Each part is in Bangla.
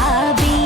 I'll be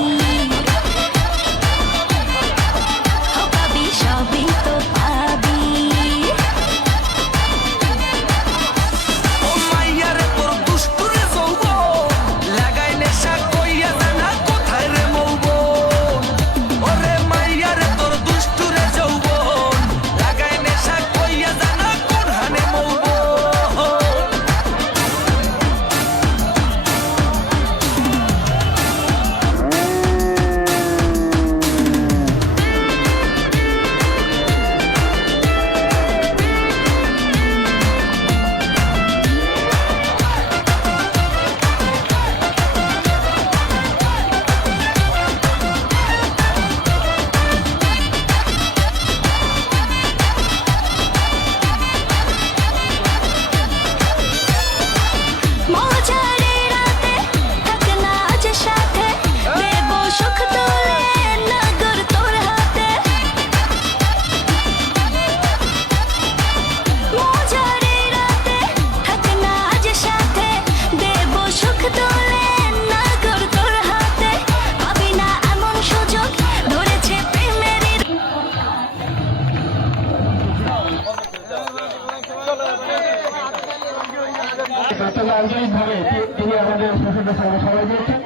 তবে আন্তরিকভাবে তিনি আমাদের প্রশাসনের সঙ্গে সবাই দিয়েছেন।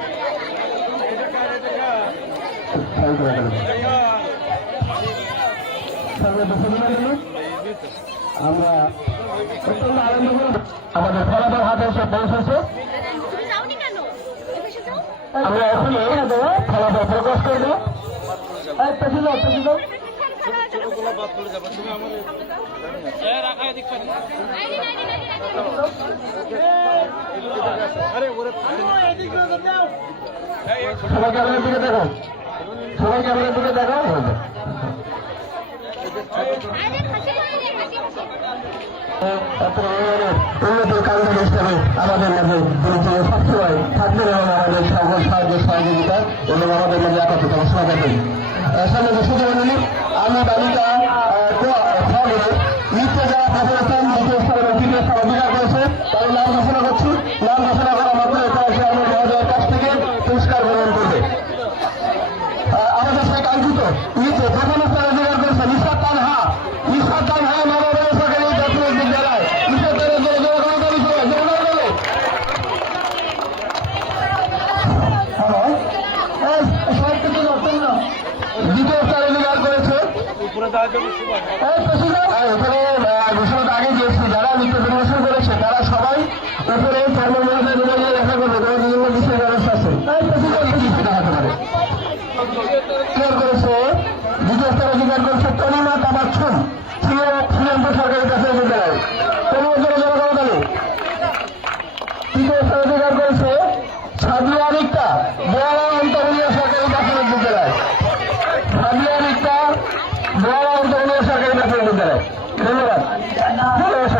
আমরা অত্যন্ত আনন্দ আমাদের ফলাফল হাতে এসে পৌঁছেছে। আমরা এখনই সবাই ক্যামেরার দিকে দেখো সবাই ক্যামেরার দিকে দেখো উন্নতির কাঙ্ক্ষা হিসাবে আমাদের সবসময় থাকবেন এবং আমাদের সকল সাহায্য সহযোগিতা এবং আমাদের মাঝে একত্রিত ঘোষণা করবেন সামনে সুযোগ আমি বালিকা ফলে নৃত্য যারা প্রথম দ্বিতীয় স্থান অধিকার করেছে। এই, এখানে ঘোষণাটা আগে দিয়েছি যারা নৃত্য পরিবেশন করেছে তারা সবাই উপরে কর্মমন্ত্রী দেখা করবে তোমার বিভিন্ন বিষয় ব্যবস্থা আছে। এই, প্রেসিডেন্ট, কিছু দেখাতে পারে অধিকার করেছে? দ্বিতীয় স্থান অধিকার করেছে তনিমা কামাচ্ছন শ্রীরামপুর সরকারি প্রাথমিক বিদ্যালয়। তনিমা তৃতীয় স্থান অধিকার করেছে সাদিয়া রিক্তা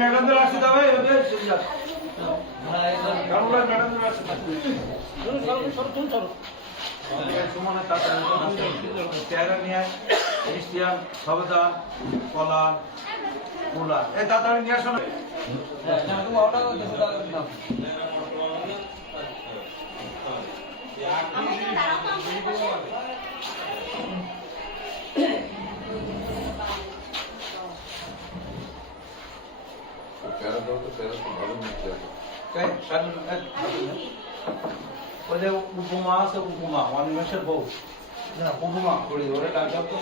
ম্যাডামদের আসতে যাবে কারুলার ম্যাডামদের আসতে সুমনের তাড়াতাড়ি চেহারা নিয়ে ক্রিস্টিয়ান সবেদান কলা কোলা এই তাড়াতাড়ি নিয়ে আসো না এই, সামনে, બધે ઊભું માં હશે ઊભું માં બહુ. ઊભું થોડી ઓરે લાગ્યો તો